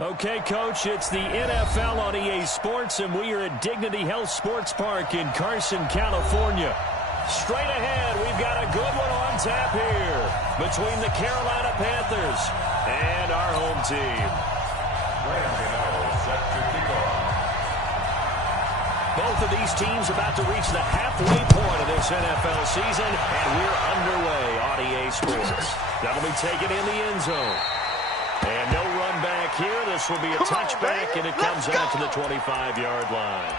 Okay, Coach, it's the NFL on EA Sports, and we are at Dignity Health Sports Park in Carson, California. Straight ahead, we've got a good one on tap here between the Carolina Panthers and our home team. Both of these teams about to reach the halfway point of this NFL season, and we're underway on EA Sports. That'll be taken in the end zone. And no run back here. This will be a touchback, and it comes out to the 25-yard line.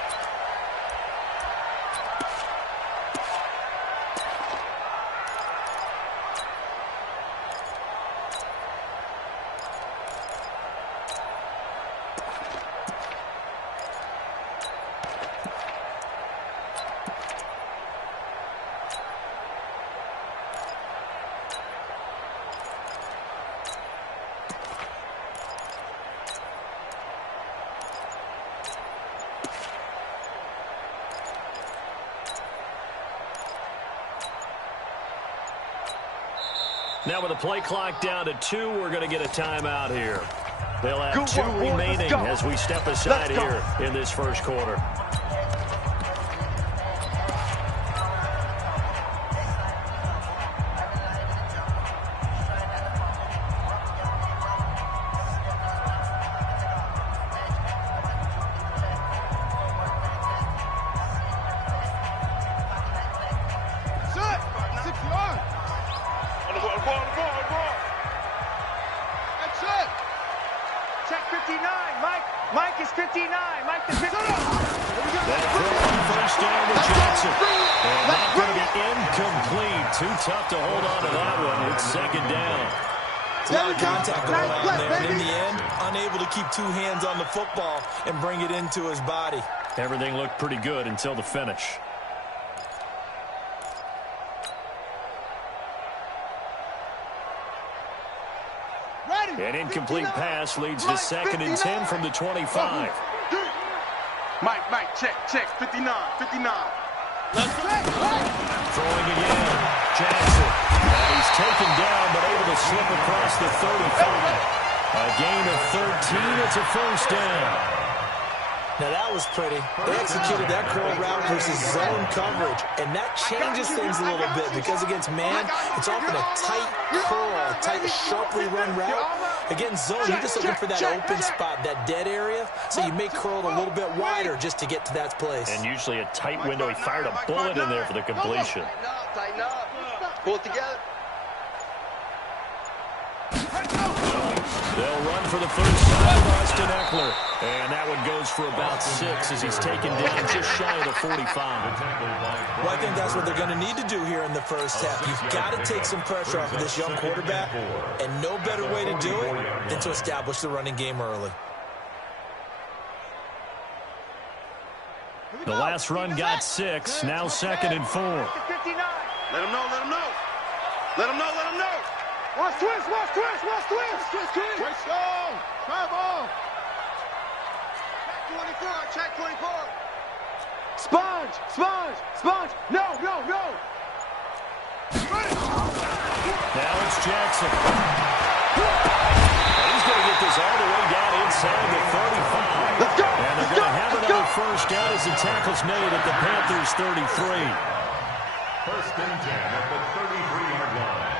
Now with the play clock down to 2, we're going to get a timeout here. They'll have 2 remaining as we step aside here in this first quarter. Tough to hold on to that one. It's second down. It's a lot of contact going on there. And in the end, unable to keep 2 hands on the football and bring it into his body. Everything looked pretty good until the finish. An incomplete pass leads to 2nd and 10 from the 25. Mike, check. 59. Throwing again. Jackson. And he's taken down, but able to slip across the 35. A gain of 13. It's a first down. Now that was pretty. They executed that curl route versus zone coverage, and that changes things a little bit because against man, it's often a tight curl, a tight, sharply run route. Against zone, you're just looking for that open spot, that dead area, so you may curl it a little bit wider just to get to that place. And usually a tight window. He fired a bullet in there for the completion. Tighten up. Pull it together. They'll run for the first time, Austin Eckler. And that one goes for about 6 as he's taken down just shy of the 45. Well, I think that's what they're going to need to do here in the first half. You've got to take some pressure off of this young quarterback, and no better way to do it than to establish the running game early. The last run got 6, now 2nd and 4. Let him know. Watch twist. Twist on. Travel. Check 24. Sponge. No. Now it's Jackson. And he's going to get this all the way down inside the 35. Let's go. And they're going to have another first down as the tackle's made at the Panthers' 33. First and 10 at the 33-yard line.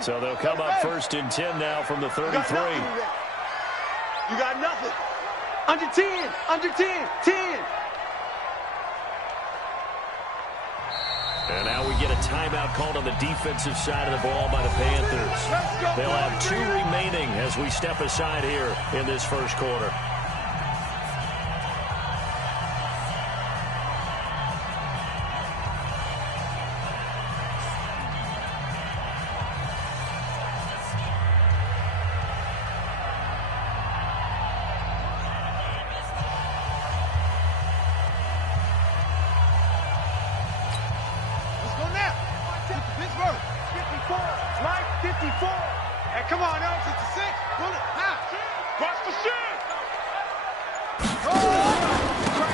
So they'll come up first and 10 now from the 33. You got nothing. Under 10. 10. And now we get a timeout called on the defensive side of the ball by the Panthers. They'll have 2 remaining as we step aside here in this first quarter. Hey, come on, Alex, it's a 6. Pull it. Now. Watch the shit.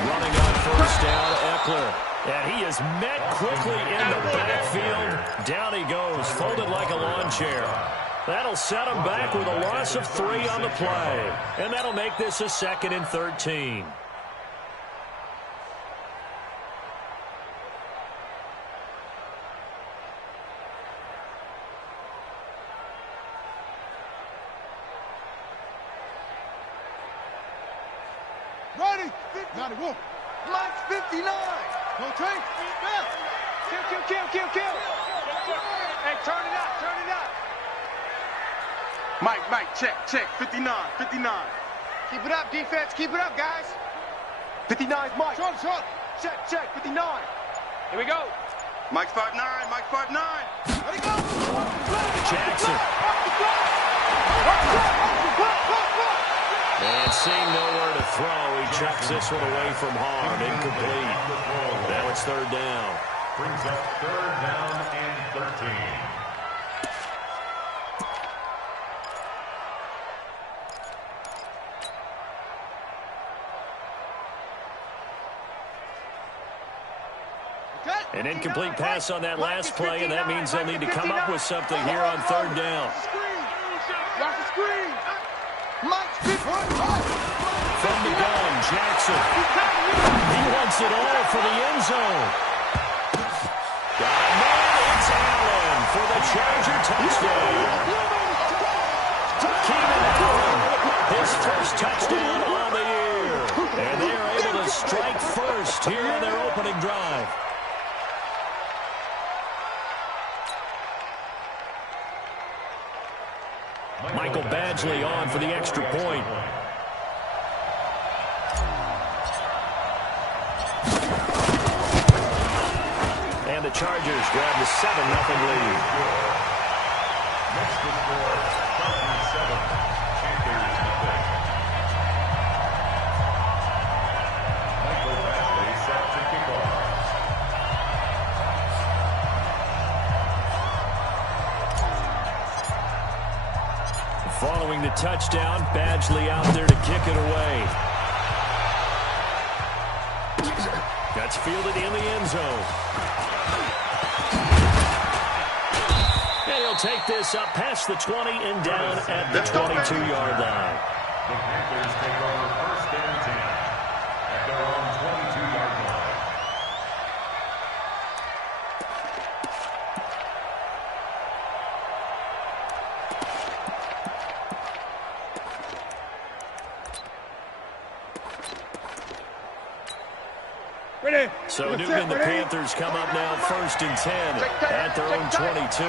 Running on first down, Eckler. And he is met quickly in the backfield. Down he goes, folded like a lawn chair. That'll set him back with a loss of 3 on the play. And that'll make this a 2nd and 13. Ready? 91. Mike's 59. Go Tank. Kill. Hey, turn it up. Mike, check. 59. Keep it up, defense. Keep it up, guys. 59's Mike. Short. Check. 59. Here we go. Mike's 5'9. Let it go. Jackson. And seeing nowhere to throw, he chucks this one away from harm. Incomplete. Now it's 3rd down. Brings up 3rd down and 13. An incomplete pass on that last play, and that means they'll need to come up with something here on 3rd down. Watch the screen. Mike's 50. From the gun, Jackson. He wants it all for the end zone. Got a man, it's Allen for the Charger touchdown. Keenan Allen, his first touchdown on the year. And they are able to strike first here on their opening drive. Michael Badgley on for the extra point. And the Chargers grab the 7-0 lead. Next to score, Falcons 7, Panthers 0. Michael Badgley set to kick off. Following the touchdown, Badgley out there to kick it away. That's fielded in the end zone. And he'll take this up past the 20 and down at the 22-yard line. The Panthers take over 1st and 10 at their own 22-yard line. Ready. So Newton and the Panthers come up now 1st and 10 at their own 22.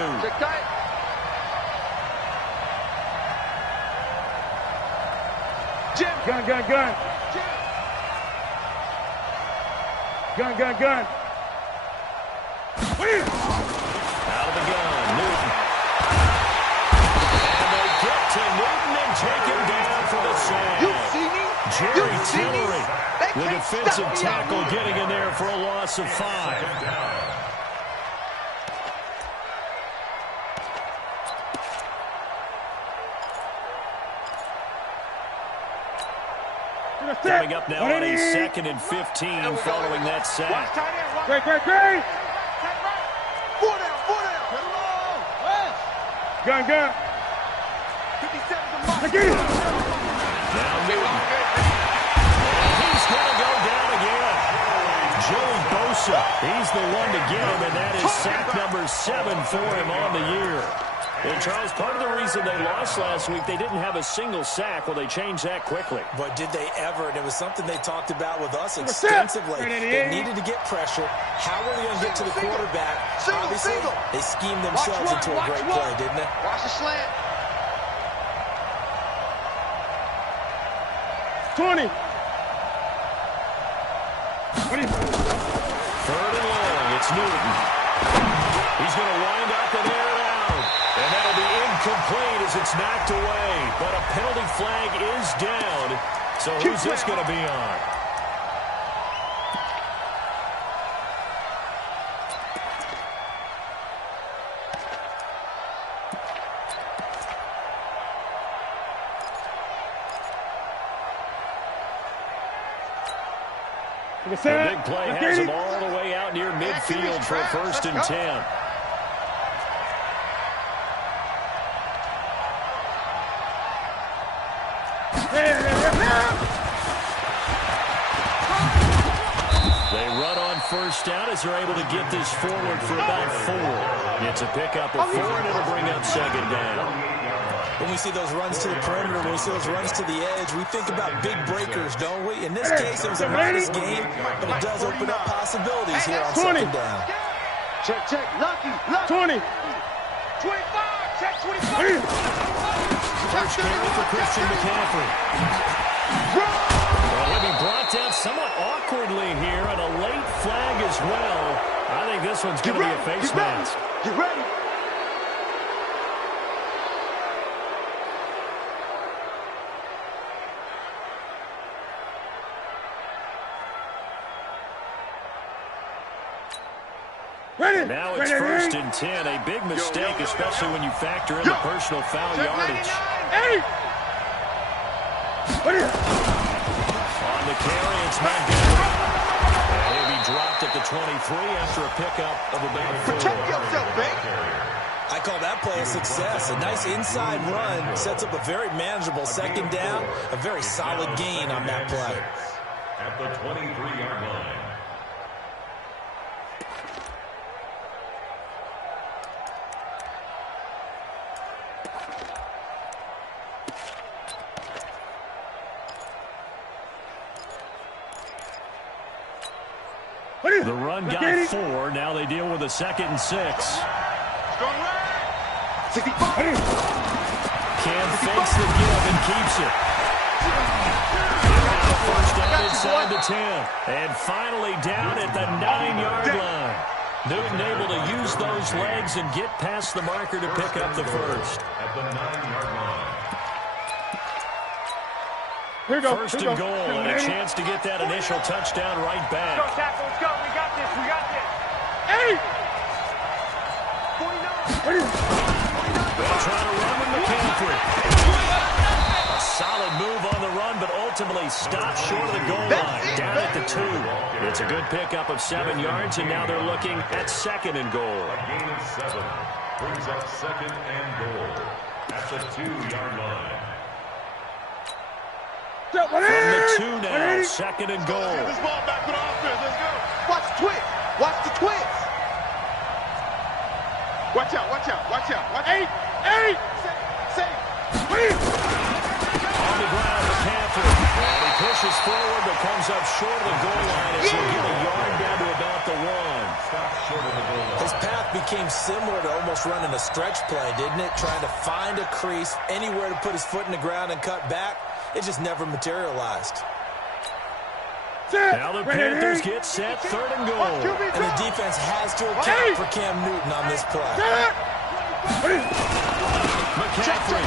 Jim. Gun. Gun. Out of the gun, Newton. And they get to Newton and take him down for the sack. You see me? Jerry Tillery, the defensive tackle, getting in there for a loss of 5. Coming up now on a 2nd and 15 following that sack. Great. 4 down. Gun. 57 to Mike. Now Newton. He's going to go down again. Joey Bosa, he's the one to get him, and that is sack number 7 for him on the year. And Charles, part of the reason they lost last week, they didn't have a single sack. Well, they changed that quickly. But did they ever? And it was something they talked about with us extensively. They needed to get pressure. How were they going to get to the quarterback? Obviously, they schemed themselves into a great play, didn't they? Watch the slant. 20. 3rd and long, it's Newton. He's going to wind up and air it out. And that'll be incomplete as it's knocked away. But a penalty flag is down. So who's this going to be on? The big play has him all the way out near midfield for a 1st and 10. They run on 1st down as they're able to get this forward for about 4. It's a pickup of 4, and it'll bring up 2nd down. When we see those runs to the perimeter, when we see those runs to the edge, we think about big breakers, don't we? In this case, it was a minus gain, but it does open up possibilities here on 2nd down. Check, check. Lucky. 20. 25. Check 25. First carry for Christian McCaffrey. Well, he'll be brought down somewhat awkwardly here, and a late flag as well. I think this one's going to be a face mask. You ready? Now it's 1st and 10. A big mistake, especially when you factor in the personal foul yardage. On the carry, it's Montgomery. And he'll be dropped at the 23 after a pickup of about 4. Protect yourself, babe. I call that play a success. A nice inside run sets up a very manageable 2nd down, a very solid gain on that play. At the 23-yard line. The run got 4. Now they deal with a 2nd and 6. Cam fakes the give and keeps it. Now 1st down inside the 10. And finally down at the 9-yard line. Newton able to use those legs and get past the marker to pick up the 1st. At the 9-yard line. 1st and goal, and a chance to get that initial touchdown right back. Let's go, Tackle. Let's go. We got this. We got this. 49. They'll try to run with McCaffrey. A solid move on the run, but ultimately stopped short of the goal line, down at the 2. It's a good pickup of 7 yards, and now they're looking at 2nd and goal. A gain of 7 brings up 2nd and goal at the 2-yard line. From the 2 now, 2nd and goal. Get this ball back for the offense. Let's go. Watch the twist. Watch the twist. Watch out. Watch out. Watch out. Watch out. 8. Safe. On the ground, McCaffrey. And he pushes forward, but comes up short of the goal line as he'll get a yard down to about the 1. Stop short of the goal line. His path became similar to almost running a stretch play, didn't it? Trying to find a crease, anywhere to put his foot in the ground and cut back. It just never materialized. Now the Panthers get set, 3rd and goal. And the defense has to account for Cam Newton on this play. McCaffrey.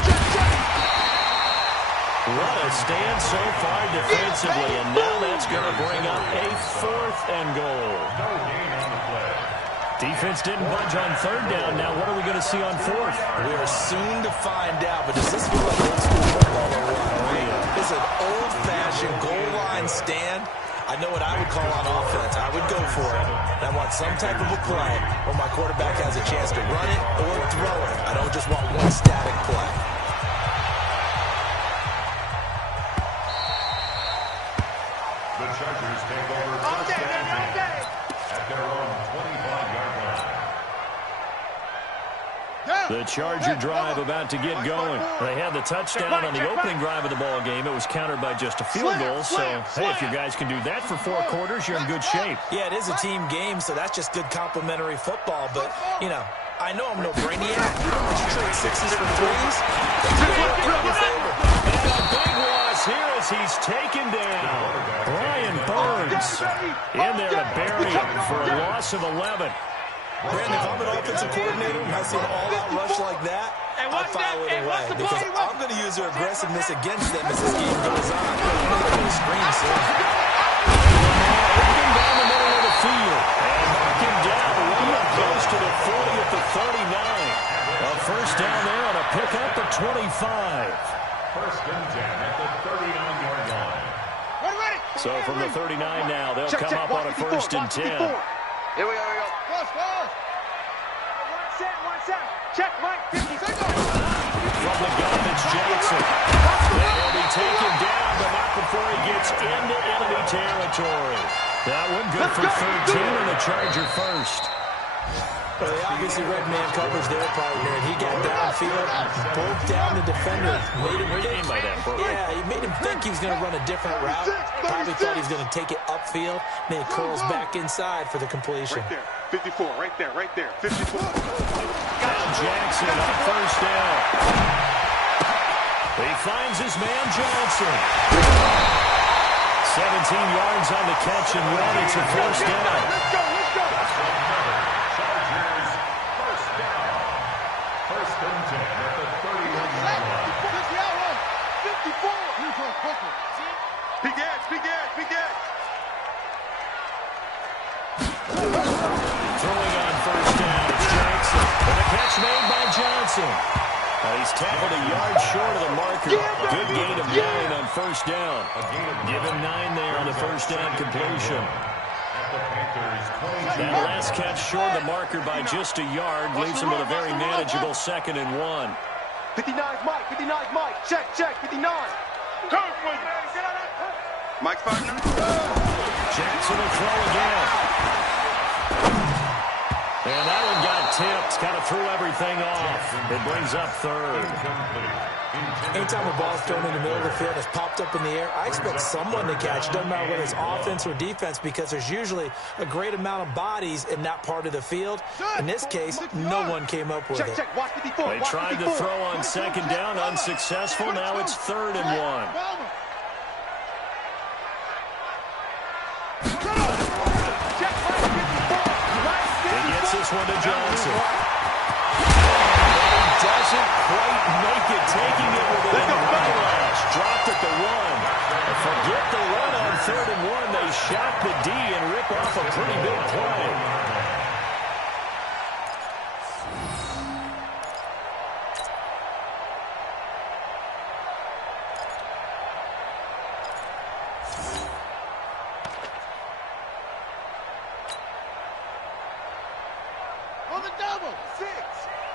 What a stand so far defensively, and now that's going to bring up a 4th and goal. No gain on the play. Defense didn't budge on 3rd down. Now what are we going to see on 4th? We are soon to find out, but does this feel like old school football or what? This is an old-fashioned goal line stand. I know what I would call on offense. I would go for it. And I want some type of a play where my quarterback has a chance to run it or throw it. I don't just want one static play. The Chargers take over 1st and 10 at their own 25-yard line. The Charger drive about to get going. They had the touchdown on the opening drive of the ball game. It was countered by just a field goal. So, hey, if you guys can do that for 4 quarters, you're in good shape. Yeah, it is a team game, so that's just good complimentary football. But, you know, I know I'm no brainiac. But you trade 6s for 3s. And a big loss here as he's taken down. Brian Burns in there to bury him for a loss of 11. Brandon, if I'm an offensive coordinator and I see an all-out rush like that, I file it away because I'm going to use their aggressiveness against them as this game goes on. I'm going to screen soon. Him down the middle of the field and knock him down right up close to the 40 at the 39. A 1st down there on a pickup of 25. 1st and 10 at the 39-yard line. So from the 39 now, they'll come up on a 1st and 10. Here we go, here we go. One set. Check, Mike. 50 seconds. From the gun, it's Jackson. And he'll be taken down, but not before he gets into enemy territory. That one good for 13 and the Charger first. Well, they obviously read man coverage their partner, and he got downfield, broke down the defender, made him think, he made him think he was going to run a different route. Probably thought he was going to take it upfield, then he curls back inside for the completion. Right there, 54, right there, 54. Now Jackson on 1st down. He finds his man Johnson. 17 yards on the catch and run. It's a 1st down. Let's go. Chargers, 1st down. 1st and 10 at the 31-yard line. 54. Big edge. Throwing on 1st down, it's Jackson. And a catch made by Johnson. He's tackled a yard short of the marker. Good gain of 9 on 1st down. Give him 9 there on the 1st down completion. That last catch short of the marker by just a yard leaves him with a very manageable 2nd and 1. 59's Mike. Check, 59. Mike's 5-9. Jackson will throw again. And that one got tipped. Kind of threw everything off. It brings up 3rd. Anytime a ball's thrown in the middle of the field and it's popped up in the air, I expect someone to catch. Doesn't matter whether it's offense or defense, because there's usually a great amount of bodies in that part of the field. In this case, no one came up with it. They tried to throw on 2nd down, unsuccessful. Now it's 3rd and 1. This one to Johnson. He doesn't quite make it, taking it within the eyelash. Dropped at the 1. Forget the run on 3rd and 1. They shot the D and rip off a pretty big play.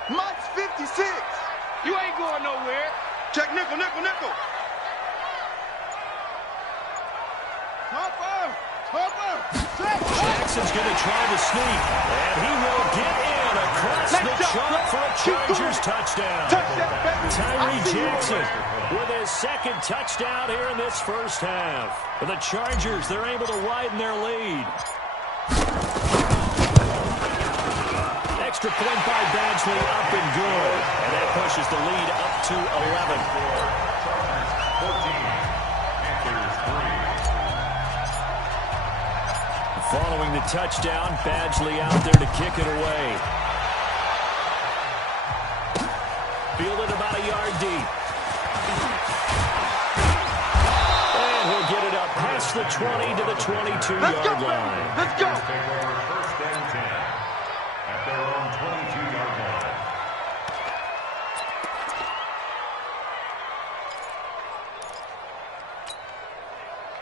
Mike's 56. You ain't going nowhere. Check nickel. Jackson's going to try to sneak, and he will get in across the chalk for a Chargers touchdown. Tyree Jackson with his 2nd touchdown here in this 1st half. For the Chargers, they're able to widen their lead. Extra point by Badgley, up and good. And that pushes the lead up to 11. 14, Panthers 3. Following the touchdown, Badgley out there to kick it away. Fielded about a yard deep. And he'll get it up past the 20 to the 22-yard line. Let's go. Take over 1st and 10 at their own 22-yard line.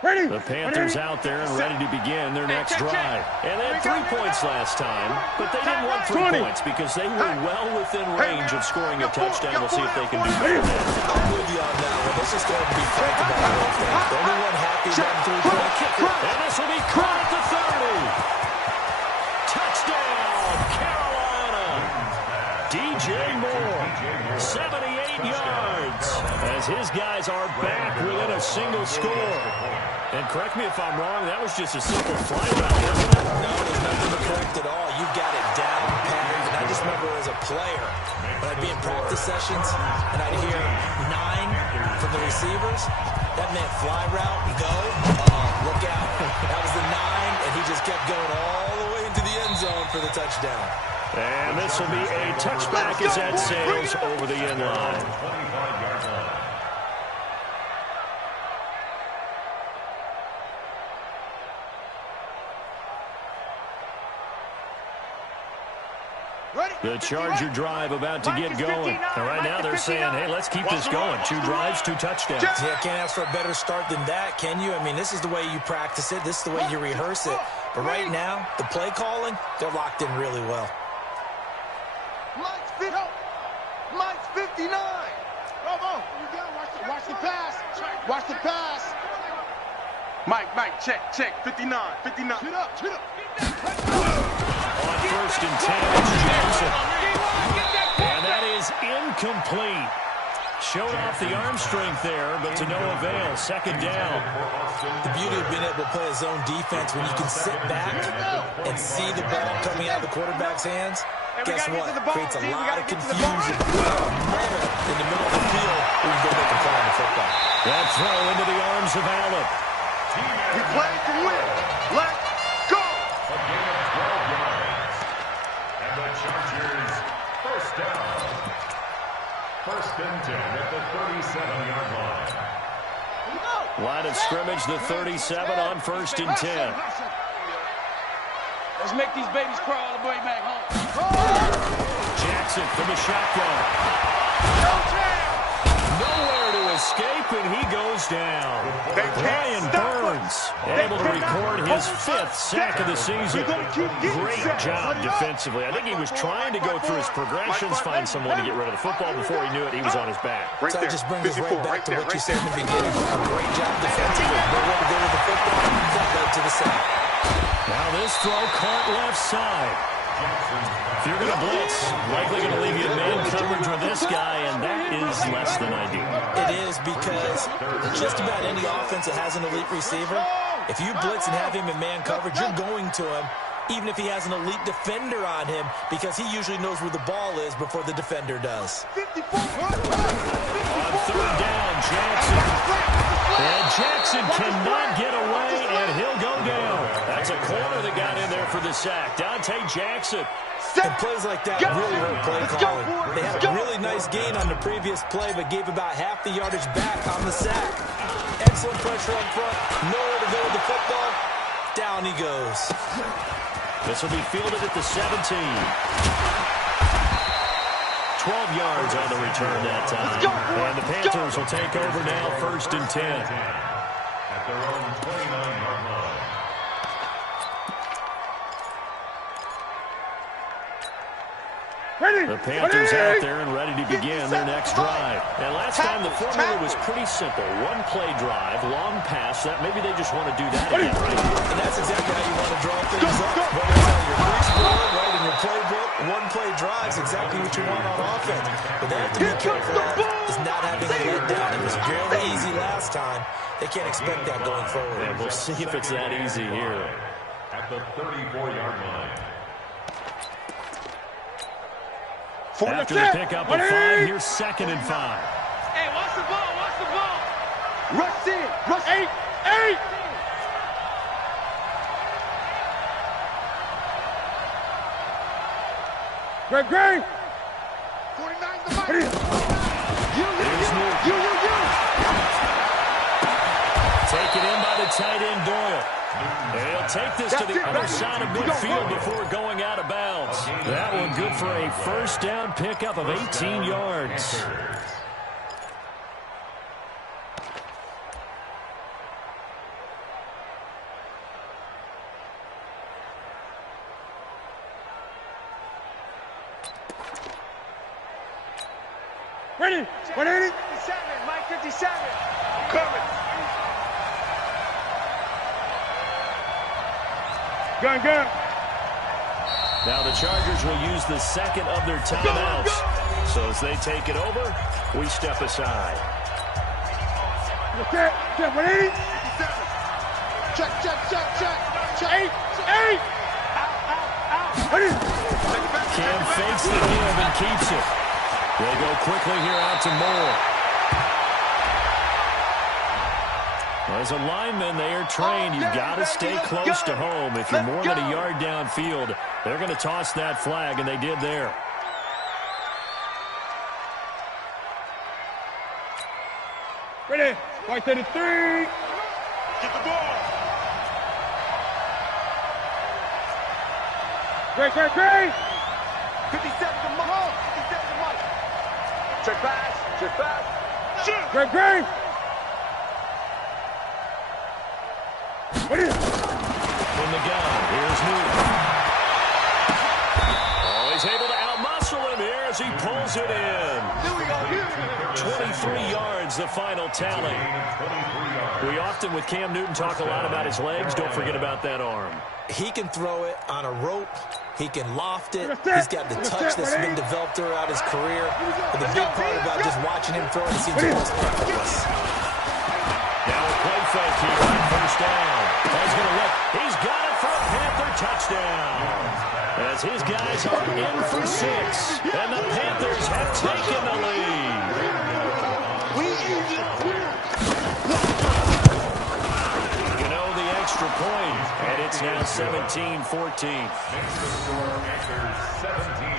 The Panthers out there and ready to begin their next drive. And they had 3 points last time, but they didn't want 3 points because they were well within range of scoring a touchdown. We'll see if they can do better. I'm with you on that one. Let's just go ahead and be frank about the whole thing. The only one happy about the 3-point kicker. And this will be caught at the 30. Touchdown, Carolina. DJ Moore, 78 yards, as his guys are back within a single score. And correct me if I'm wrong, that was just a simple fly route, wasn't it? No, there's nothing to correct at all. You got it down pat. And I just remember as a player, when I'd be in practice sessions, and I'd hear 9 from the receivers, that meant fly route, go, look out. That was the 9, and he just kept going all the way into the end zone for the touchdown. And this will be a touchback as that sails over the end line. 25-yard line. Ready? The Charger drive about to get going. And right now they're saying, hey, let's keep this going. 2 drives, 2 touchdowns. Yeah, can't ask for a better start than that, can you? I mean, this is the way you practice it. This is the way you rehearse it. But right now, the play calling, they're locked in really well. Mike's 59. Bravo. Watch the pass. Watch the pass. Mike, check. 59. Shoot up. On first and 10, it's Jackson. And that is incomplete. Showed off the arm strength there, but to no avail. Second down. The beauty of being able to play a zone defense when you can sit back and see the ball coming out of the quarterback's hands. Guess what? Creates a lot of confusion. In the middle of the field, we can go make a play on the football. That throw into the arms of Allen. We play to win. Let's go. A gain of 12 yards. And the Chargers first down. First and 10 at the 37-yard line. Line of scrimmage, the 37 on first and 10. Let's make these babies crawl all the way back home. Jackson from the shotgun. Nowhere to escape, and he goes down. Brian Burns able to record his 5th sack of the season. Great job defensively. I think he was trying to go through his progressions, find someone to get rid of the football. Before he knew it, he was on his back. So that just brings us right back to what you said in the beginning. A great job defensively. Nowhere to go with the football. That led to the sack. Now this throw caught left side. If you're going to blitz, likely going to leave you in man coverage with this guy, and that is less than ideal. It is, because just about any offense that has an elite receiver, if you blitz and have him in man coverage, you're going to him, even if he has an elite defender on him, because he usually knows where the ball is before the defender does. On third down, Jackson. And Jackson cannot get away, and he'll go down. That's a corner that got in there for the sack. Dante Jackson. And plays like that really hurt play calling. They had a really nice gain on the previous play, but gave about half the yardage back on the sack. Excellent pressure up front. Nowhere to go with the football. Down he goes. This will be fielded at the 17. 12 yards on the return that time. And the Panthers will take over now, first and 10. At their own 29-yard line. The Panthers out there and ready to begin their next drive. And last time the formula was pretty simple. 1 play drive, long pass. That maybe they just want to do that again, right? And that's exactly how you want to draw things up. Whether it's on your crease board, right in your playbook, 1 play drive is exactly what you want on offense. But they have to be careful is not having a let down. It was fairly easy last time. They can't expect that going forward. And we'll see if it's that easy here. At the 34-yard line. After the pickup of 5, here's second and 5. Hey, watch the ball. Rush in. Rush 8. Greg. 49's the mic. You. Taken in by the tight end, Doyle. And he'll take this to the other side of midfield before going out of bounds. That one good for a first down pickup of 18 yards. Ready? 180? 57, Mike 57. Coming. Gun. Now the Chargers will use the second of their timeouts. So as they take it over, we step aside. Okay, 180. 57. Check. 8. Out. Cam fakes the give and keeps it. They go quickly here out to Moore. As a lineman, they are trained. You've got to stay close to home. If you're more than a yard downfield, they're going to toss that flag, and they did there. Ready? 533. Get the ball. Great. 50 seconds to Mike. 50 seconds to Mike. Check pass. Check pass. Shoot. Great. From the gun, here's Newton. Oh, he's able to outmuscle him here as he pulls it in. 23 yards, the final tally. We often, with Cam Newton, talk a lot about his legs. Don't forget about that arm. He can throw it on a rope. He can loft it. He's got the touch that's been developed throughout his career. But the big part about just watching him throw it seems almost effortless. Now a play fake here on first down. He's going to look. He's got it for a Panther touchdown. As his guys are in for 6. And the Panthers have taken the lead. Extra point, and it's now 17-14. Makes the score Panthers 17,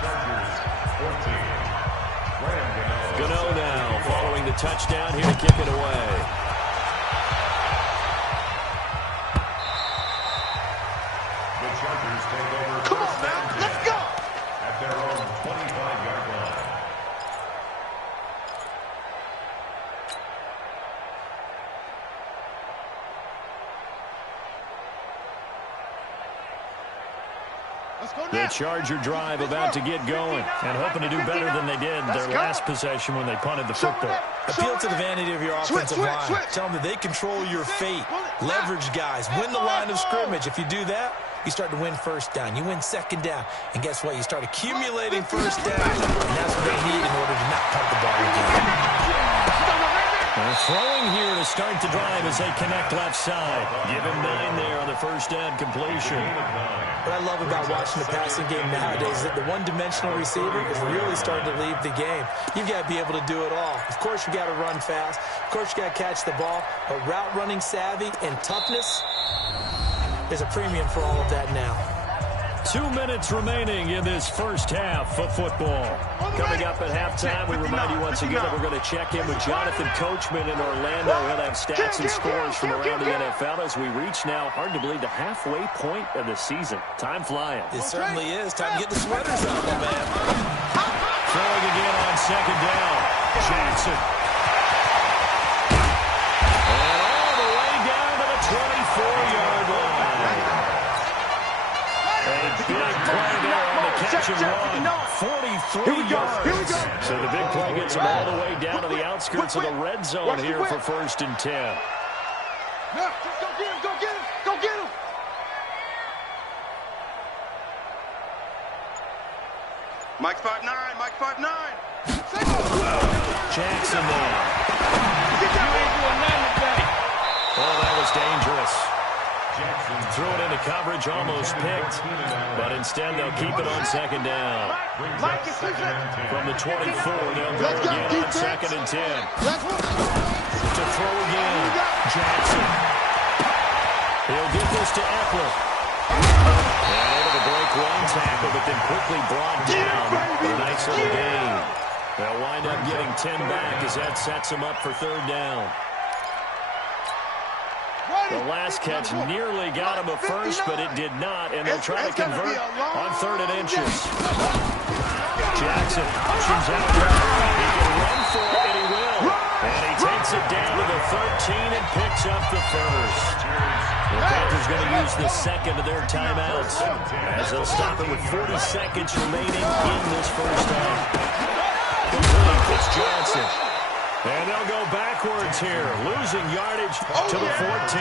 Chargers 14. Gano now following the touchdown here to kick it away. The Chargers take over. Come on, man, let's go! At their own 25-yard line. The Charger drive about to get going and hoping to do better than they did their last possession when they punted the football. Appeal to the vanity of your offensive line. Tell them that they control your fate. Leverage guys. Win the line of scrimmage. If you do that, you start to win first down. You win second down. And guess what? You start accumulating first down. And that's what they need in order to not punt the ball again. They're throwing here to start the drive as they connect left side. Give him 9 there on the first down completion. What I love about watching the passing game nowadays is that the one-dimensional receiver is really starting to leave the game. You've got to be able to do it all. Of course, you got to run fast. Of course, you got to catch the ball. But route running savvy and toughness is a premium for all of that now. 2 minutes remaining in this first half of football. Coming up at halftime, we remind you once again that we're going to check in with Jonathan Coachman in Orlando. He'll have stats and scores from around the NFL as we reach now, hard to believe, the halfway point of the season. Time flying. It certainly is. Time to get the sweaters out, my man. Throwing again on second down. Jackson. And all the way down to the 24-yard line. A big play there on the catch and run. 43 yards. So the big play gets them all the way down to the outskirts of the red zone here for 1st and 10. Go get him, go get him, go get him. Mike's 5'9", Mike's 5'9". Jackson there. Oh, that was dangerous. Threw it into coverage, almost picked, but instead they'll keep it on second down. From the 24, they'll go again on 2nd and 10. To throw again, Jackson. He'll get this to Eckler. And able to break one tackle, but then quickly brought down. A nice little gain. They'll wind up getting 10 back as that sets them up for 3rd down. The last catch nearly got him a first, but it did not, and they'll try to convert on 3rd and inches. Jackson options out there. He can run for it, and he will. And he takes it down to the 13 and picks up the first. The Panthers going to use the second of their timeouts as they'll stop it with 40 seconds remaining in this first half. Complete, it's Johnson. And they'll go backwards here, losing yardage to the 14.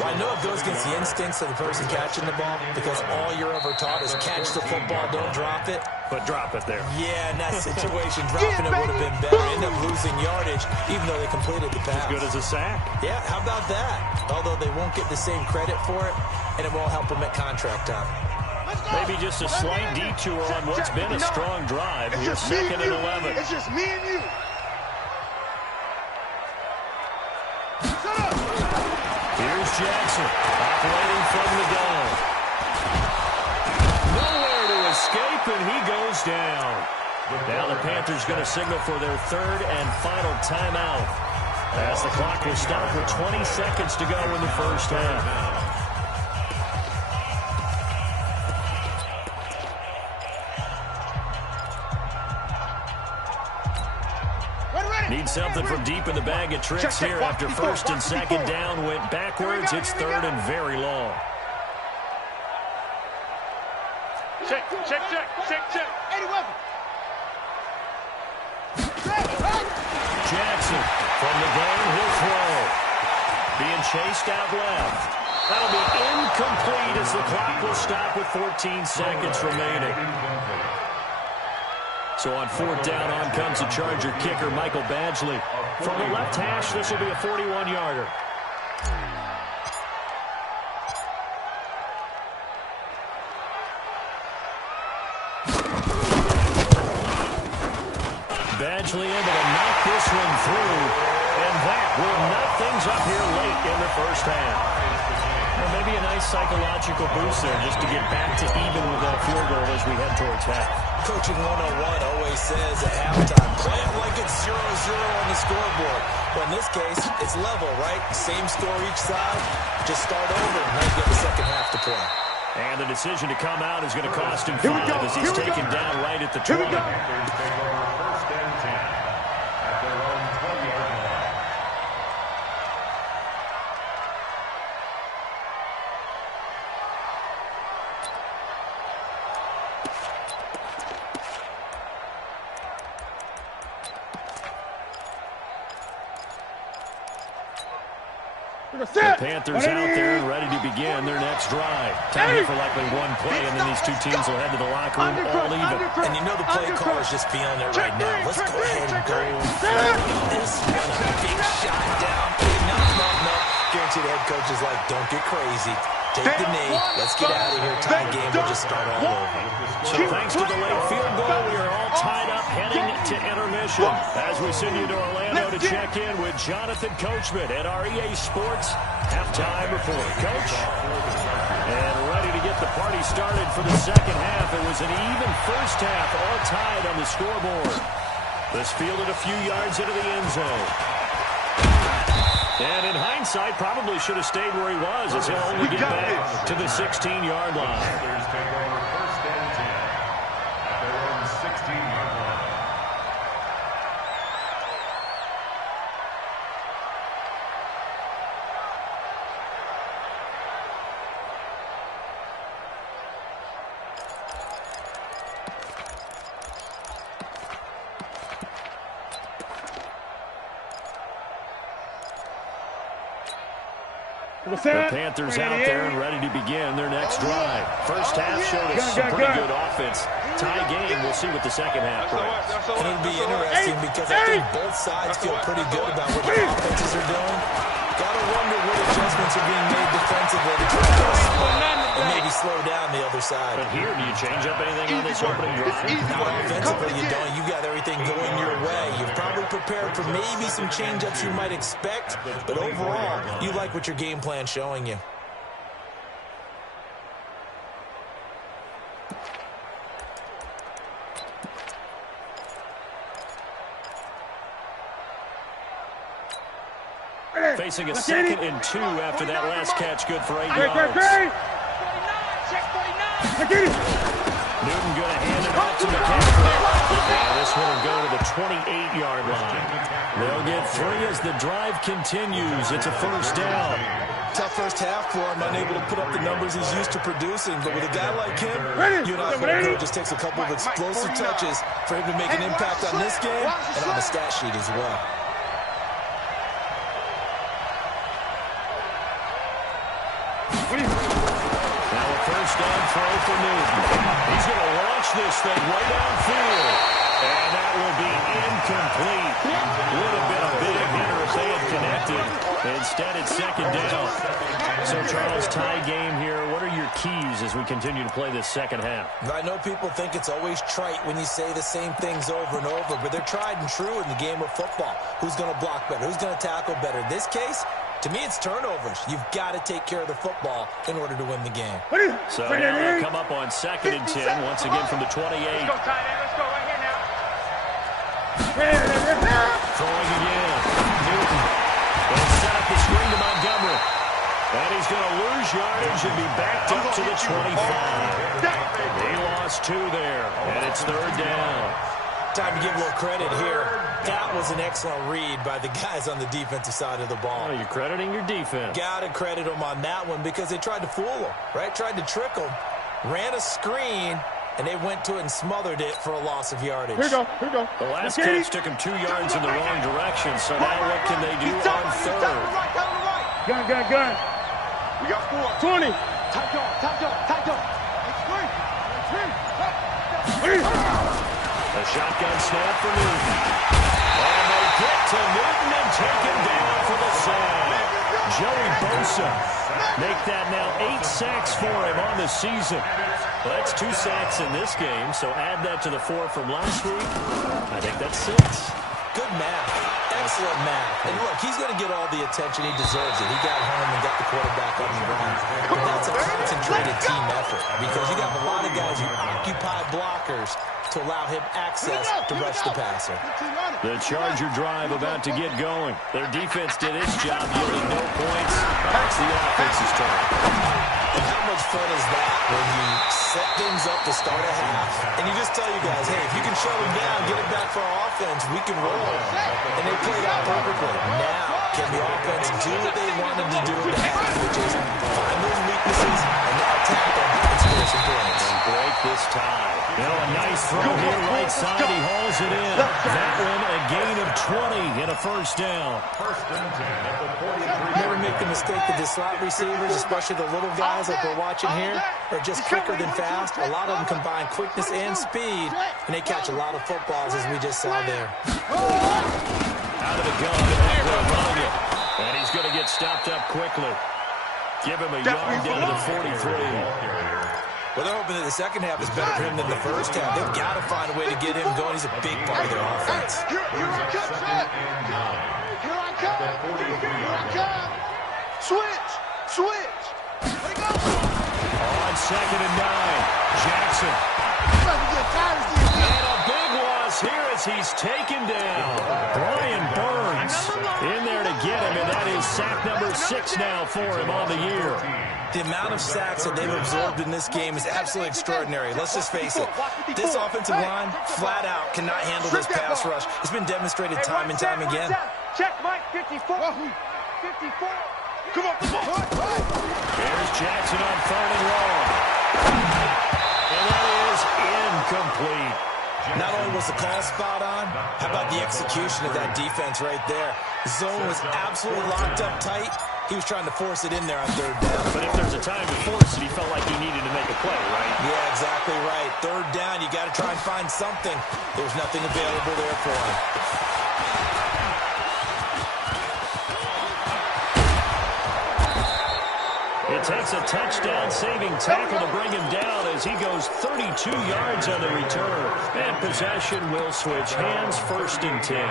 Well, I know it goes against the instincts of the person catching the ball because all you're ever taught is catch the football, don't drop it. But drop it there. Yeah, in that situation, dropping it would have been better. End up losing yardage, even though they completed the pass. As good as a sack. Yeah, how about that? Although they won't get the same credit for it, and it won't help them at contract time. Maybe just a slight detour on what's been a strong drive. Here's 2nd and 11. It's just me and you. Here's Jackson, operating from the gun. Nowhere to escape, and he goes down. Now the Panthers going to signal for their 3rd and final timeout as the clock will stop with 20 seconds to go in the first half. Need something from deep in the bag of tricks here after first and second down went backwards. It's third and very long. Check. 81. Jackson from the gun, he'll throw. Being chased out left. That'll be incomplete as the clock will stop with 14 seconds remaining. So on fourth down, on comes the Charger kicker, Michael Badgley. From the left hash, this will be a 41-yarder. Badgley able to knock this one through, and that will knock things up here late in the first half. Or maybe a nice psychological boost there just to get back to even with that field goal as we head towards half. Coaching 101 always says at halftime, play it like it's 0-0 on the scoreboard. But in this case, it's level, right? Same score each side. Just start over and now you get the second half to play. And the decision to come out is going to cost him 5 as he's taken down right at the 20. First and 10 at their own 20-yard line. The Panthers out there and ready to begin their next drive. Time here for likely one play, and then these two teams will head to the locker room all even. And you know the play caller is just feeling it right now. Let's go ahead and go for this one. A big shot down. No. Guaranteed the head coach is like, don't get crazy. Take the knee. Let's get out of here. Tie game. We'll just start all over. So thanks to the late field goal, we are all tied up heading to intermission. As we send you to Orlando to check in with Jonathan Coachman at our EA Sports halftime report. Coach, and ready to get the party started for the second half. It was an even first half, all tied on the scoreboard. This fielded a few yards into the end zone. And in hindsight, probably should have stayed where he was as he'll only get back to the 16-yard line. Panthers take over first and 10 at their own 16-yard line. The Panthers out there and ready to begin their next drive. First half showed us some pretty good offense. Tie game, we'll see what the second half brings. And it'll be interesting because I think both sides feel pretty good about what their offenses are doing. Gotta wonder what adjustments are being made defensively to try to slow and maybe slow down the other side. But here, do you change up anything on this opening drive? Not offensively, you don't. You got everything going your way. You've probably prepared for maybe some change-ups you might expect, but overall, you like what your game plan's showing you. Facing a 2nd and 2 after that last catch, good for 8 yards. Newton going to hand it off to McCaffrey. And this one will go to the 28-yard line. They'll get 3 as the drive continues. It's a first down. Tough first half for him, unable to put up the numbers he's used to producing. But with a guy like him, you and I know it just takes a couple of explosive touches for him to make an impact on this game and on the stat sheet as well. Now a first down throw for Newton. He's going to launch this thing right downfield. And that will be incomplete. Would have been a big hitter if they had connected. Instead, it's second down. So, Charles, tie game here. What are your keys as we continue to play this second half? I know people think it's always trite when you say the same things over and over, but they're tried and true in the game of football. Who's going to block better? Who's going to tackle better? In this case, to me, it's turnovers. You've got to take care of the football in order to win the game. So now they'll come up on 2nd and 10, once again from the 28. Let's go, tight end. Let's go right here now. Throwing again. Newton. They'll set up the screen to Montgomery. And he's going to lose yardage and be backed up to the 25. He lost 2 there, and it's 3rd down. Time to give a little credit here. That was an excellent read by the guys on the defensive side of the ball. Oh, you're crediting your defense. Got to credit them on that one because they tried to fool them, right? Tried to trick them, ran a screen, and they went to it and smothered it for a loss of yardage. Here we go. The last catch took him 2 yards in the wrong direction, so now what can they do on third? Gun. We got 4. 20. Tight dog. A shotgun snap for Newton. And they get to Newton and take him down for the sack. Joey Bosa make that now 8 sacks for him on the season. Well, that's 2 sacks in this game, so add that to the 4 from last week. I think that's 6. Good math. Excellent math. And look, he's going to get all the attention he deserves it. He got home and got the quarterback on the ground. But that's a concentrated team effort because you got a lot of guys who occupy blockers to allow him access to rush the passer. The Charger drive about to get going. Their defense did its job, yielding no points. That's the offense's turn. And how much fun is that when you set things up to start a half and you just tell you guys, hey, if you can shut them down, get it back for our offense, we can roll. And they played out perfectly. Now, can the offense do what they wanted to do in the half, which is find those weaknesses and now attack them and score some points. And break this tie. You know, a nice throw here right side. He hauls it in. That one, a gain of 20 and a first down. First and 10 at the 43. Never make the mistake that the slot receivers, especially the little guys like we're watching here, are just quicker than fast. A lot of them combine quickness and speed, and they catch a lot of footballs, as we just saw there. Out of the gun, they're running it. And he's going to get stopped up quickly. Give him a yard down to the 43. Well, they're hoping that the second half is better for him than the first half. They've got to find a way to get him going. He's a big part of their offense. Here I come. Switch. Let it go. On 2nd and 9, Jackson. And a big loss here as he's taken down. Brian Burns in there to get him, and that is sack number 6 now for him on the year. The amount of sacks that they've absorbed in this game is absolutely extraordinary. Let's just face it. This offensive line, flat out, cannot handle this pass rush. It's been demonstrated time and time again. Check, Mike. 54. Come on. Here's Jackson on 3rd and long. And that is incomplete. Not only was the call spot on, how about the execution of that defense right there? The zone was absolutely locked up tight. He was trying to force it in there on 3rd down. But if there's a time to force it, he felt like he needed to make a play, right? Yeah, exactly right. 3rd down, you got to try and find something. There's nothing available there for him. It takes a touchdown-saving tackle to bring him down as he goes 32 yards on the return. And possession will switch hands, 1st and 10.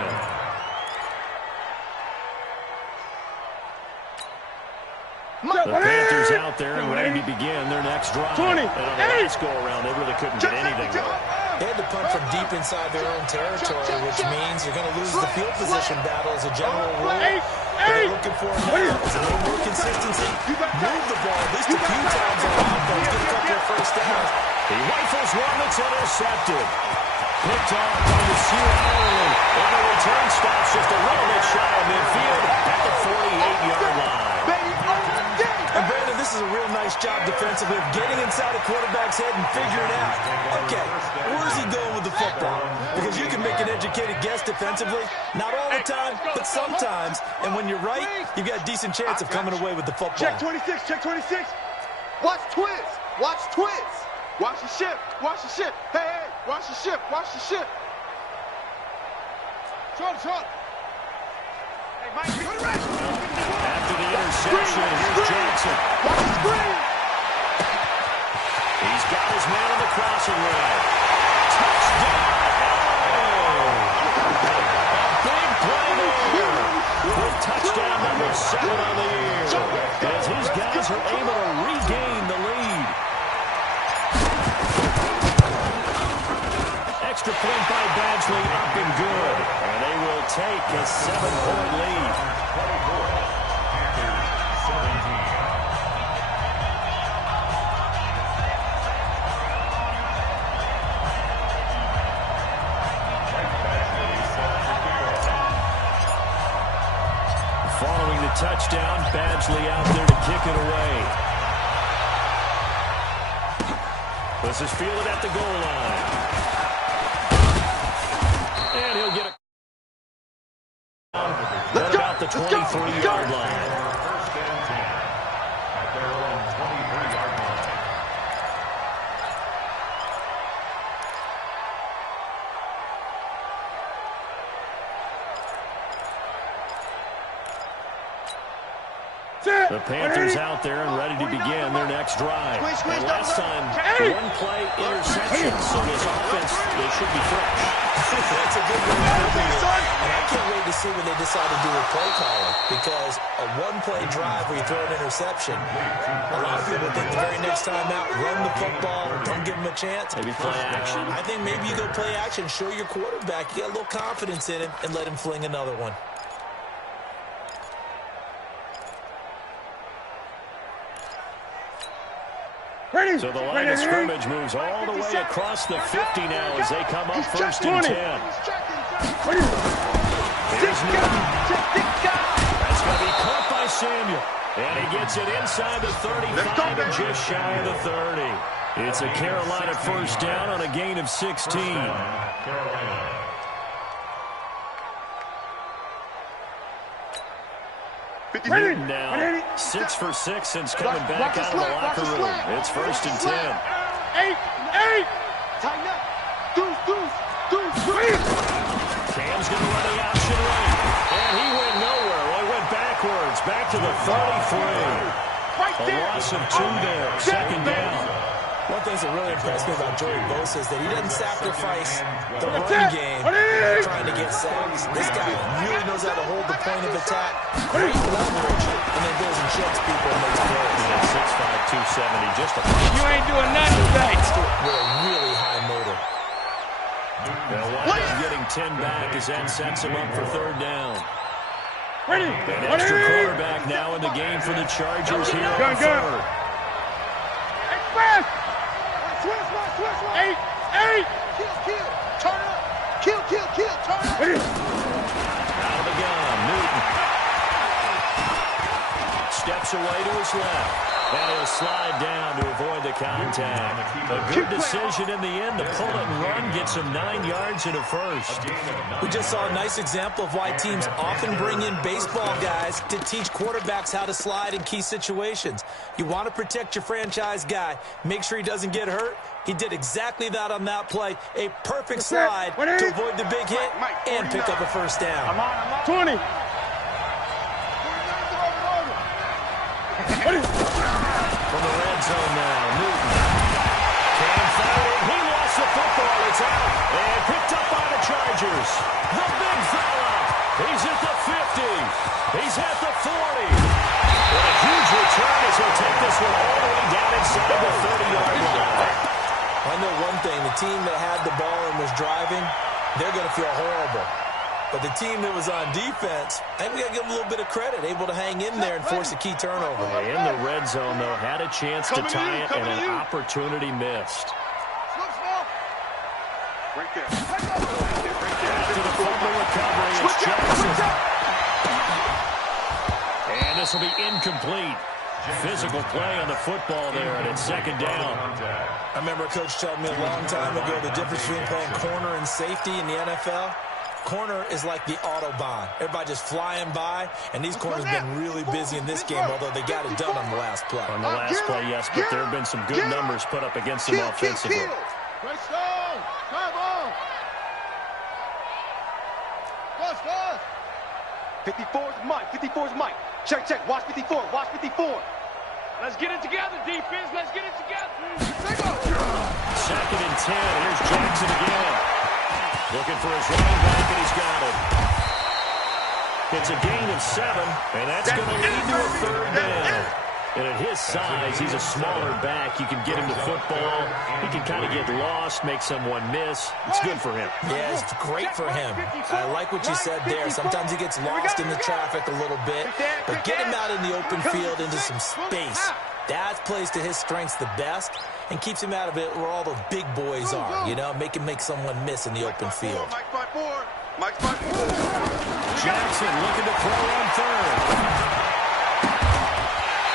The Panthers out there and ready to begin their next drive. 20. And on the last go-around, they really couldn't get anything going. They had to punt from deep inside their own territory, which means you're going to lose the field position battle as a general rule. What they're looking for now is a little more consistency. Move the ball at least a few times on offense. Get a couple of first downs. He rifles one that's intercepted. Picked off by the Ireland. And the return stops just a little bit shy of midfield at the 48-yard line. And Brandon, this is a real nice job defensively of getting inside a quarterback's head and figuring out, okay, where's he going with the football? Because you can make an educated guess defensively, not all the time, but sometimes. And when you're right, you've got a decent chance of coming away with the football. Check 26. Watch twist. Watch the ship. Hey, watch the ship. Short. Hey, Mike, After the interception, here's Jackson. watch the screen. He's got his man on the crossing line. Touchdown! A big play there. With touchdown number 7 on the year. As his guys are able to regain the lead. Extra point by Badgley up and good. And they will take a 7-point lead. touchdown. Badgley out there to kick it away. This is fielded at the goal line. And he'll get it. What about the 23-yard line? First and 10 at their own 23-yard line. The Panthers out there and ready to begin their next drive. And last time, one-play interception, so this offense, they should be fresh. That's a good way of putting it. And I can't wait to see when they decide to do a play caller, because a one-play drive where you throw an interception, a lot of people think the very next time out, run the football, don't give them a chance. Maybe play action. I think maybe you go play action, show your quarterback, you got a little confidence in him, and let him fling another one. So the line of scrimmage moves all the way across the 50 now as they come up first and 10. Here's Newton. That's going to be caught by Samuel. And he gets it inside the 35 and just shy of the 30. It's a Carolina first down on a gain of 16. Carolina. Newton down. 6 for 6 since coming back out of the locker room. It's first and 10. 8. Tighten up. Deuce. Cam's going to run the option right. And he went nowhere. Well, he went backwards. Back to the 33. A loss of 2 there. Second down. One thing that really impressed me about Joey Bosa is that he doesn't sacrifice the run game trying to get sacks. This guy really knows how to hold the point of attack, great leverage, and then goes and checks people and makes plays. Yeah, 6'5", 270, just a You ain't doing nothing today. With a really high motor. Now, Wyatt's getting 10 back as that sets him up for third down. An extra quarterback now in the game for the Chargers here on third. Express! Switch! 8! Kill! Turn up! Kill! Turn up! Out of the gun, Newton. Steps away to his left. And he'll slide down to avoid the contact. A good decision in the end to pull it and run, gets him 9 yards and a first. We just saw a nice example of why teams often bring in baseball guys to teach quarterbacks how to slide in key situations. You want to protect your franchise guy. Make sure he doesn't get hurt. He did exactly that on that play. A perfect slide to avoid the big hit and pick up a first down. I'm on. 20. From the red zone now, Newton. Cam fired. He lost the football. It's out. And picked up by the Chargers. The big fella. He's at the 50. He's at the 40. And a huge return as he'll take this one all the way down inside the 30-yard line. I know one thing. The team that had the ball and was driving, they're going to feel horrible. But the team that was on defense, I think we got to give them a little bit of credit, able to hang in there and force a key turnover. In the red zone, though, had a chance to tie it and an opportunity missed. Right there. After the fumble recovery, it's Jackson. And this will be incomplete. Physical play on the football there, and it's second down. I remember a coach telling me a long time ago the difference between playing corner and safety in the NFL. Corner is like the Autobahn. Everybody just flying by, and these corners have been really busy in this game, although they got it done on the last play. On the last play, yes, but there have been some good numbers put up against them offensively. Great stone. Come on. 54 is Mike. Check. Watch 54. Let's get it together, defense. Let's get it together. Second and 10. Here's Jackson again. Looking for his running back, and he's got it. It's a gain of 7, and that's going to lead to a third down. And at his size, he's a smaller back. You can get him to football. He can kind of get lost, make someone miss. It's good for him. Yeah, it's great for him. I like what you said there. Sometimes he gets lost in the traffic a little bit, but get him out in the open field into some space. That plays to his strengths the best and keeps him out of it where all the big boys are, you know, make someone miss in the open field. Mike 5-4. Jackson looking to throw on third.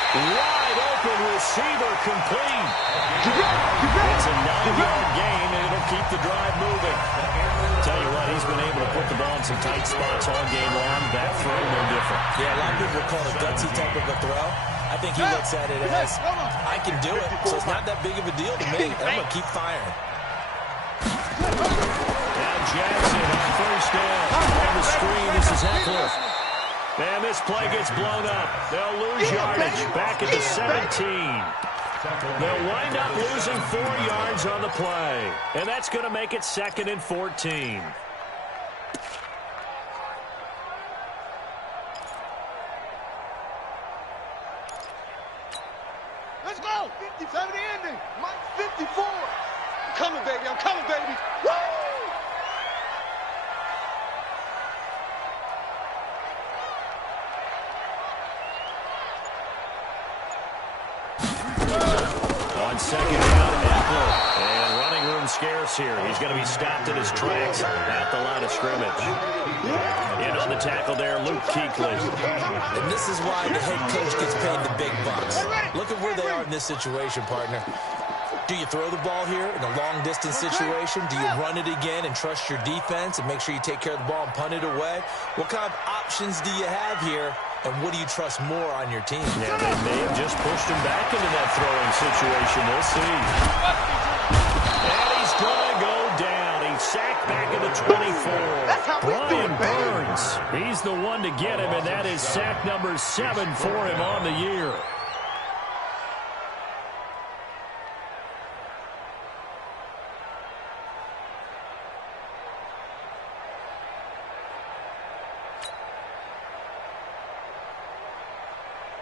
Wide open receiver complete. It's a 9-yard gain, and it'll keep the drive moving. Tell you what, he's been able to put the ball in some tight spots all game long. That throw, no different. Yeah, a lot of people call it a gutsy type of a throw. I think he looks at it as, I can do it, so it's not that big of a deal to me. I'm going to keep firing. Now Jackson on first down. And the screen, this is Eckler. And this play gets blown up. They'll lose yardage back at the 17. They'll wind up losing 4 yards on the play. And that's going to make it 2nd and 14. Let's go. 57 ending. Mike 54. I'm coming, baby. I'm coming, baby. Woo! On second down, Eckler. And running room scarce here. He's going to be stopped in his tracks at the line of scrimmage. And on the tackle there, Luke Kuechly. And this is why the head coach gets paid the big bucks. Look at where they are in this situation, partner. Do you throw the ball here in a long-distance situation? Do you run it again and trust your defense and make sure you take care of the ball and punt it away? What kind of options do you have here, and what do you trust more on your team? Yeah, they may have just pushed him back into that throwing situation. We'll see. And he's going to go down. He's sacked back at the 24. Brian Burns, he's the one to get him, and that is sack number 7 for him on the year.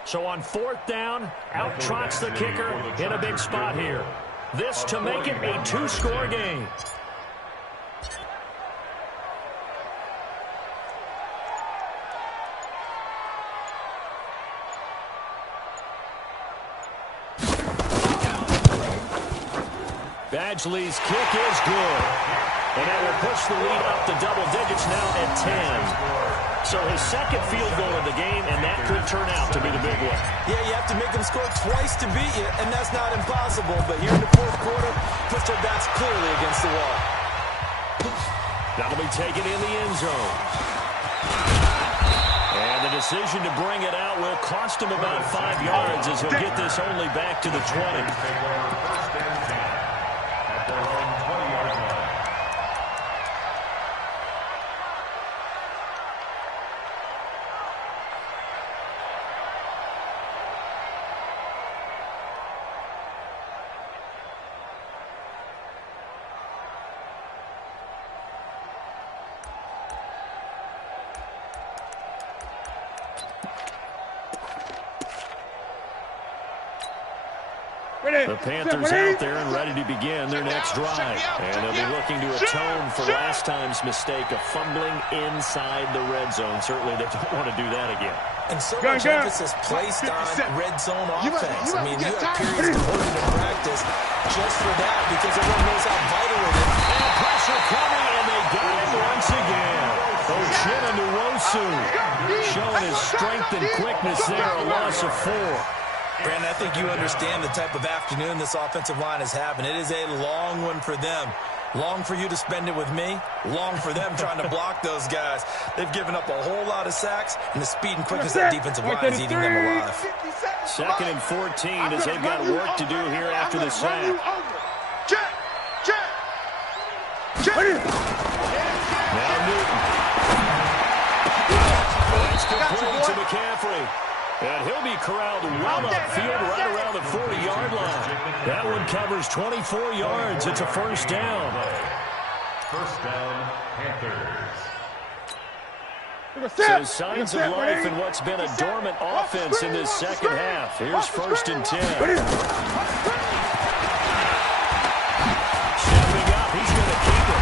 So on 4th down, out trots the kicker in a big spot here. This to make it a 2-score game. Badgley's kick is good. And that will push the lead up to double digits now at 10. So his 2nd field goal of the game, and that could turn out to be the big one. Yeah, you have to make them score twice to beat you, and that's not impossible. But here in the 4th quarter, puts their backs clearly against the wall. That'll be taken in the end zone. And the decision to bring it out will cost him about 5 yards as he'll get this only back to the 20. The Panthers out there and ready to begin their next drive. And they'll be looking to atone for last time's mistake of fumbling inside the red zone. Certainly they don't want to do that again. And so much emphasis placed on red zone offense. I mean, you have periods devoted to practice just for that because everyone knows how vital it is. And pressure coming, and they got him once again. Ochena Nwosu showing his strength and quickness there, a loss of 4. Brandon, I think you understand the type of afternoon this offensive line is having. It is a long one for them. Long for you to spend it with me. Long for them trying to block those guys. They've given up a whole lot of sacks, and the speed and quickness of that defensive line is eating them alive. 2nd and 14 as they've got work to do here after the sack. Now Newton. It's complete to McCaffrey. And he'll be corralled well upfield right around the 40-yard line. That one covers 24 yards. It's a 1st down. 1st down, Panthers. So signs of life in what's been a dormant offense in this 2nd half. Here's 1st and 10. Stepping up, he's going to keep it.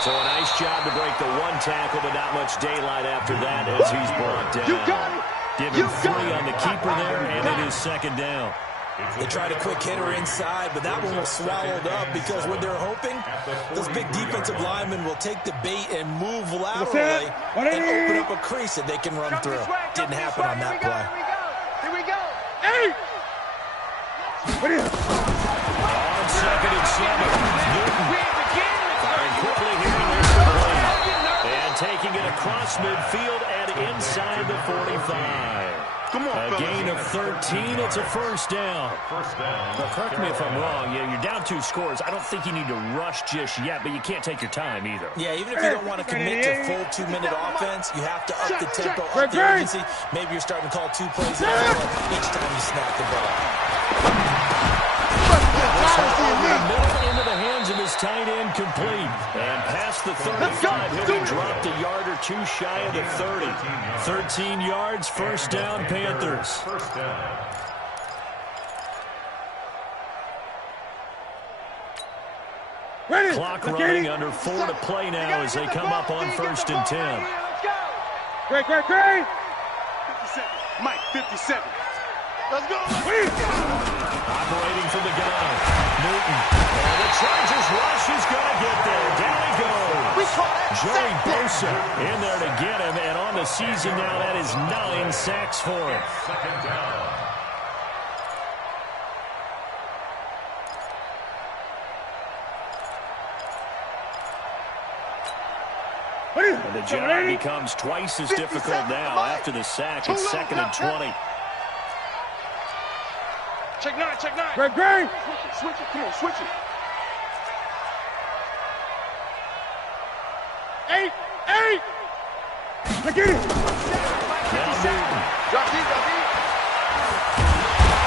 So a nice job to break the 1 tackle, but not much daylight after that as he's brought down. Give him 3 on the keeper there, and it is 2nd down. They tried a quick hitter inside, but that one was swallowed up because what they're hoping, those big defensive linemen will take the bait and move laterally and open up a crease that they can run through. Didn't happen on that play. Here we go. 8. On second and 7. Newton firing quickly here. And taking it across midfield and inside the 45. Come on, a gain of 13. It's a first down. Now, correct me if I'm wrong. Yeah, you're down 2 scores. I don't think you need to rush just yet, but you can't take your time either. Yeah, even if you don't want to commit to full 2-minute offense, you have to up the tempo, up the urgency. Maybe you're starting to call 2 plays in a row each time you snap the ball. Into the hands of his tight end complete. And past the 35, he'll be dropped a yard or 2 shy of the 30. 13 yards, first down, Panthers. First down. Clock running under 4 to play now as they come up on 1st and 10. Great. 57. Mike, 57. Let's go. Operating from the gun. Newton. And the Chargers rush is going to get there. Down he goes. Joey Bosa in there to get him. And on the season now, that is 9 sacks for him. Second down. And the job becomes twice as difficult now after the sack. It's 2nd and 20. Check 9. Great. Switch it. Come on, switch it. 8. Look at it. Now Newton. Drop deep.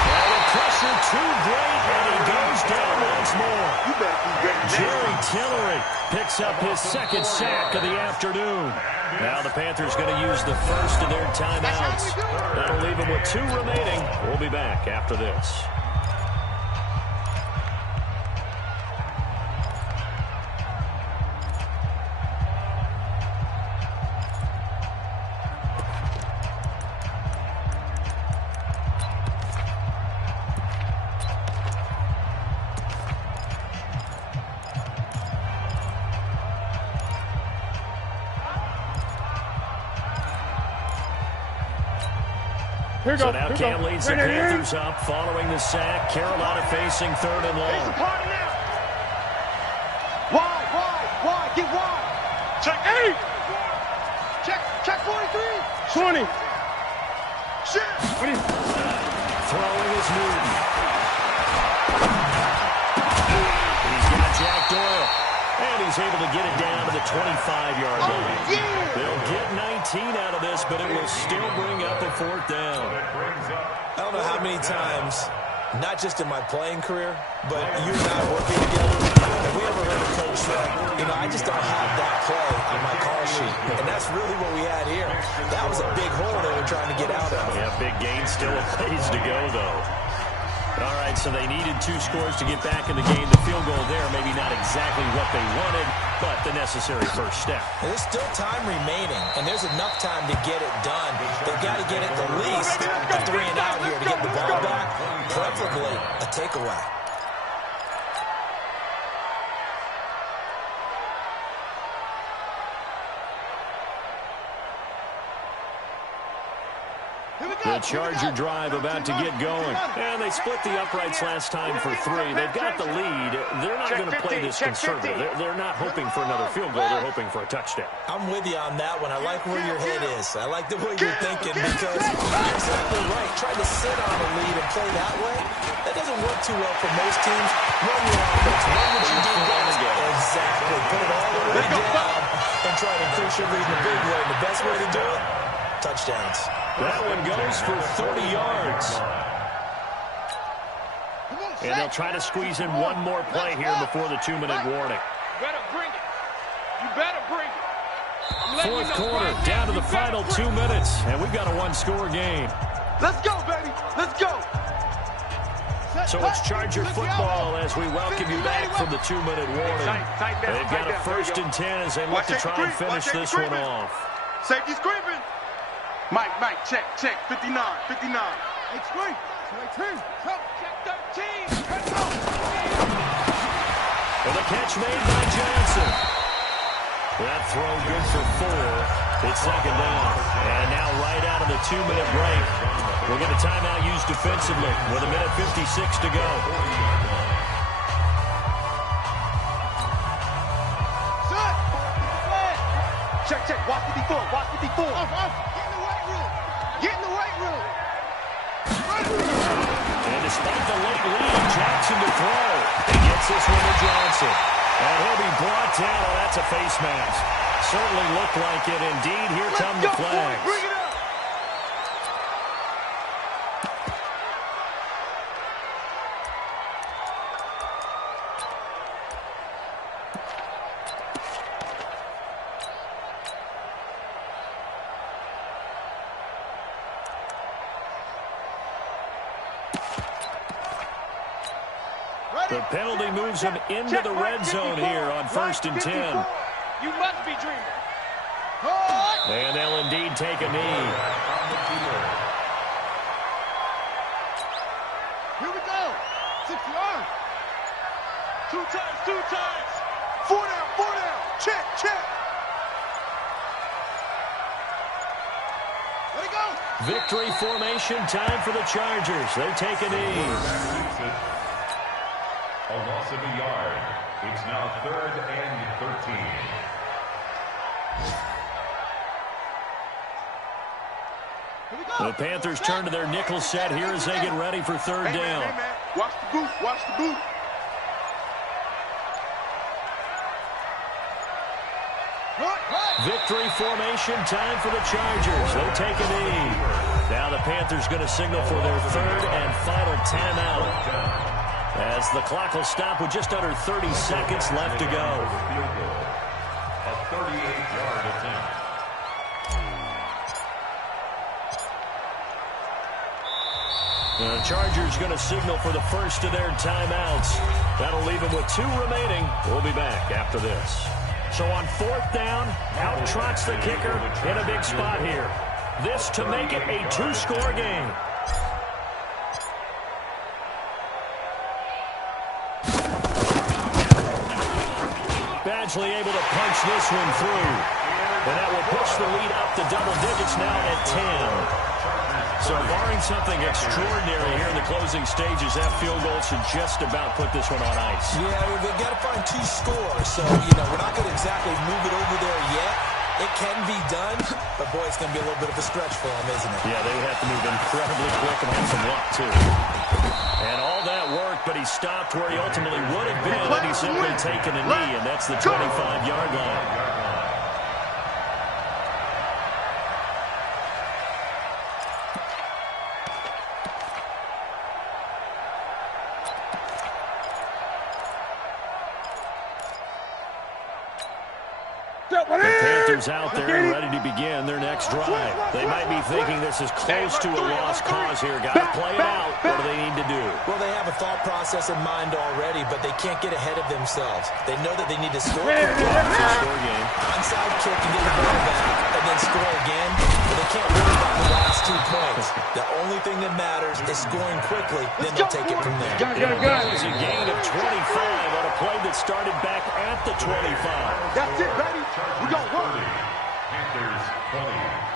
And the pressure too great, and he goes down once more. You better be ready. Jerry Tillery picks up his 2nd sack of the afternoon. Now the Panthers going to use the first of their timeouts. That'll leave them with 2 remaining. We'll be back after this. So now Cam leads the Panthers up following the sack. Carolina facing 3rd and long. Wide. Get wide. Check 8. Check 43. 20. Shit. Throwing is Newton. He's got Jack Doyle. And he's able to get it down to the 25-yard line. They'll get 19 out of this, but it will still bring up a 4th down. I don't know how many times, not just in my playing career, but you and I working together, have we ever heard a coach say, I just don't have that play on my call sheet. And that's really what we had here. That was a big hole they were trying to get out of. Yeah, big gain, still a ways to go, though. All right, so they needed 2 scores to get back in the game. The field goal there, maybe not exactly what they wanted, but the necessary first step. There's still time remaining, and there's enough time to get it done. They've got to get it at least a 3 and out here to get the ball back, preferably a takeaway. The Charger drive about to get going. And they split the uprights last time for 3. They've got the lead. They're not going to play this conservative. They're not hoping for another field goal. They're hoping for a touchdown. I'm with you on that one. I like where your head is. I like the way you're thinking because you're exactly right. Trying to sit on the lead and play that way, that doesn't work too well for most teams. Run your offense. Run what you do best. Exactly. Put it all the way down and try to increase your lead in a big way. And the best way to do it, touchdowns. That one goes for 30 yards. And they'll try to squeeze in one more play here before the 2-minute warning. You better bring it. You better bring it. 4th quarter, down to the final 2 minutes. And we've got a 1-score game. Let's go, baby. Let's go. So it's Charger football as we welcome you back from the 2-minute warning. They've got a 1st and 10 as they look to try and finish this one off. Safety's creeping. Mike, check. 59. Hey, screen. 18. Check 13. Let's go. And the catch made by Johnson. That throw good for 4. It's second down. And now right out of the 2-minute break, we'll get a timeout used defensively with 1:56 to go. Check, check. Watch 54. Watch 54. Get in the weight room. Get in the weight room. And despite the late lead, Jackson to throw. He gets this one to Johnson. And he'll be brought down. Oh, that's a face mask. Certainly looked like it. Indeed, here come the flags. Bring it up. The penalty moves him into the red zone here on 1st and 10. You must be dreaming. And they'll indeed take a knee. Here we go. 6 yards. 2 times, 2 times. 4 down, 4 down. Check, check. Let it go. Victory formation time for the Chargers. They take a knee. A loss of a yard. It's now 3rd and 13. The Panthers turn to their nickel set here as they get ready for 3rd down. Hey, man. Watch the boot. Watch the boot. Victory formation time for the Chargers. They take a knee. Now the Panthers going to signal for their 3rd and final timeout, as the clock will stop with just under 30 seconds left to go. A 38-yard attempt. The Chargers going to signal for the first of their timeouts. That'll leave them with 2 remaining. We'll be back after this. So on 4th down, out trots the kicker in a big spot here. This to make it a 2-score game. Badgley able to punch this one through. And that will push the lead up to double digits now at 10. So barring something extraordinary here in the closing stages, that field goal should just about put this one on ice. Yeah, they've got to find 2 scores. So, we're not going to exactly move it over there yet. It can be done, but, boy, it's going to be a little bit of a stretch for them, isn't it? Yeah, they would have to move incredibly quick and have some luck, too. And all that worked, but he stopped where he ultimately would have been had he simply taken a knee, and that's the 25-yard line. The Panthers out there and ready to begin their next drive. They might be thinking this is close to a lost cause here. Got to play it out. What do they need to do? Well, they have a thought process in mind already, but they can't get ahead of themselves. They know that they need to score quickly. Score game. Onside kick and get the ball back, and then score again. But they can't worry about the last 2 points. The only thing that matters is scoring quickly. Then they'll take it from there. That was a gain of 25 on a play that started back at the 25. That's it, baby. We got 1. Panthers 20.